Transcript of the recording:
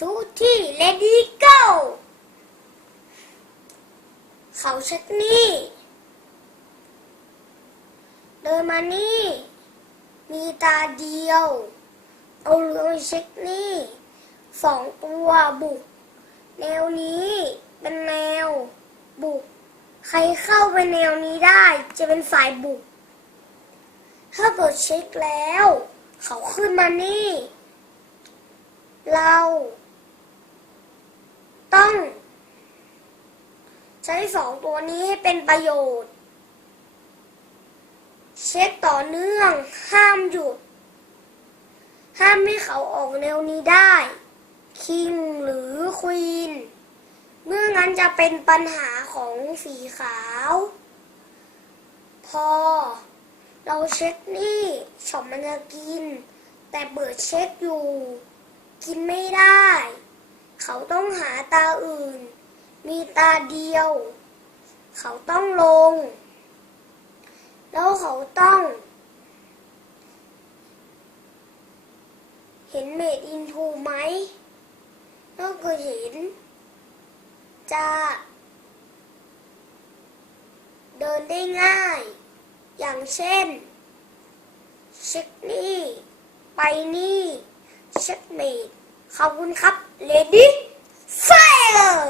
ทุกที่ Ready Go เขาเช็คนี่เดินมานี่มีตาเดียวเอาเลยเช็คนี่2 ตัวบุกแนวนี้เป็นแนวบุกใครเข้าไปแนวนี้ได้จะเป็นฝ่ายบุกถ้าเกิดเช็คแล้วเขาขึ้นมานี่เราต้องใช้2 ตัวนี้ให้เป็นประโยชน์เช็คต่อเนื่องห้ามหยุดห้ามให้เขาออกแนวนี้ได้คิงหรือควีนเมื่องั้นจะเป็นปัญหาของสีขาวพอเราเช็คนี่ช็อปมันจะกินแต่เปิดเช็คอยู่กินไม่ได้เขาต้องหาตาอื่นมีตาเดียวเขาต้องลงแล้วเขาต้องเห็นเมดอินทูไหมถ้าเกิดเห็นจะเดินได้ง่ายอย่างเช่นเช็คนี่ไปนี่เช็คเมดขอบคุณครับ Ready Fire